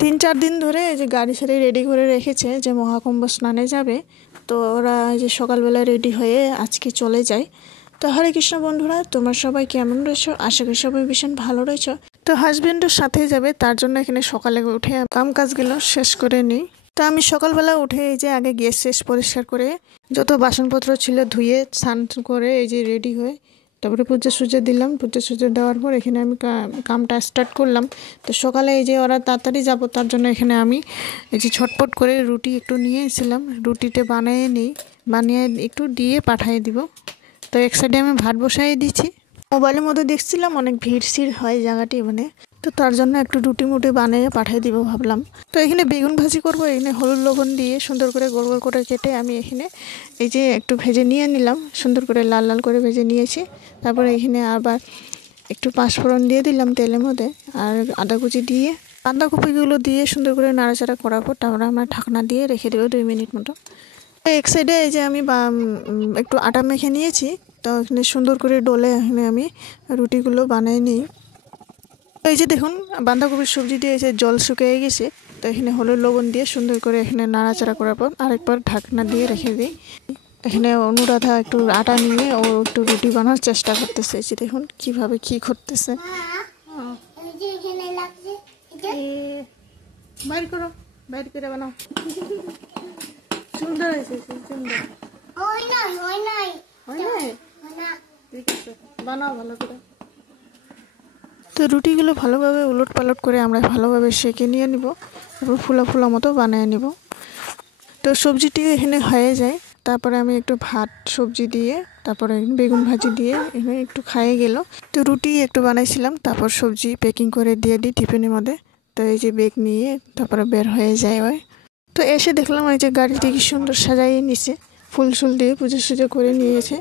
3-4 দিন ধরে এই যে গাড়ি সারি রেডি করে রেখেছে যে মহাকুম্ভ স্নানে যাবে। তো ওরা এই যে সকালবেলা রেডি হয়ে আজকে চলে যায়। তো হরে কৃষ্ণ বন্ধুরা, তোমরা সবাই কেমন রয়েছো? আশা করি সবাই ভীষণ ভালো রয়েছো। তো হাজবেন্ডের সাথে যাবে, তার জন্য এখানে সকালে উঠে কাম কাজগুলো শেষ করে নিই। তো আমি সকালবেলা উঠে এই যে আগে গ্যাস শেষ পরিষ্কার করে যত বাসনপত্র ছিল ধুয়ে স্নান করে এই যে রেডি হয়ে তারপরে পুজো সুজো দিলাম। পুজো সুজো দেওয়ার পর এখানে আমি কামটা স্টার্ট করলাম। তো সকালে এই যে ওরা তাড়াতাড়ি যাবো, তার জন্য এখানে আমি এই যে ছটপট করে রুটি একটু নিয়ে এসেছিলাম, রুটিটা বানিয়ে একটু দিয়ে পাঠিয়ে দিব। তো এক সাইডে আমি ভাত বসাই দিচ্ছি। মোবাইলের মধ্যে দেখছিলাম অনেক ভিড় হয় জায়গাটি, তো তার জন্য একটু রুটি মুটি বানিয়ে পাঠিয়ে দিব ভাবলাম। তো এখানে বেগুন ভাজি করব। এখানে হলুদ লবণ দিয়ে সুন্দর করে গোল গোল করে কেটে আমি এখানে এই যে একটু ভেজে নিয়ে নিলাম, সুন্দর করে লাল লাল করে ভেজে নিয়েছি। তারপরে এখানে আবার একটু পাঁচফোড়ন দিয়ে দিলাম তেলের মধ্যে, আর আদা কুচি দিয়ে বাঁধাকপিগুলো দিয়ে সুন্দর করে নাড়াচাড়া করার পর তারপরে আমরা ঢাকনা দিয়ে রেখে দেবো 2 মিনিট মতো। এক সাইডে এই যে আমি একটু আটা মেখে নিয়েছি। তো এখানে সুন্দর করে ডলে এখানে আমি রুটিগুলো বানিয়ে নিই। এই যে দেখুন বাঁধাকপির সবজি দিয়ে এসে জল শুকিয়ে গেছে। তো এখানে হলুদ লবণ দিয়ে সুন্দর করে এখানে নাড়াচাড়া করার পর আরেকবার ঢাকনা দিয়ে রেখে দিই। এখানে অনুরাধা একটু আটা নিয়ে ও একটু রুটি বানানোর চেষ্টা করতেছে। এই যে দেখুন কিভাবে কি করতেছে। বাইর করো, বাইর করে বানাও। সুন্দর হয়েছে, সুন্দর। ঠিক আছে, বানাও ভালো করে। তো রুটিগুলো ভালোভাবে উলট পালট করে আমরা ভালোভাবে সেঁকে নিয়ে নিব, তারপর ফুলা ফুলা মতো বানিয়ে নিব। তো সবজিটি এখানে হয়ে যায়। তারপরে আমি একটু ভাত সবজি দিয়ে তারপরে বেগুন ভাজি দিয়ে এখানে একটু খাইয়ে গেল। তো রুটি একটু বানাইছিলাম, তারপর সবজি প্যাকিং করে দিয়ে দিই টিফিনের মধ্যে। তো এই যে ব্যাগ নিয়ে তারপরে বের হয়ে যায় ওই। তো এসে দেখলাম এই যে গাড়িটি কি সুন্দর সাজাইয়ে নিছে, ফুল ফুল দিয়ে পুজো সুজো করে নিয়েছে।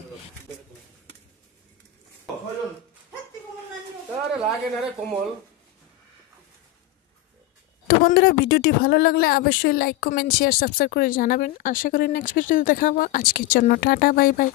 তো বন্ধুরা, ভিডিওটি ভালো লাগলে অবশ্যই লাইক কমেন্ট শেয়ার সাবস্ক্রাইব করে জানাবেন। আশা করি নেক্সট ভিডিওতে দেখাবো। আজকের জন্য টাটা, বাই বাই।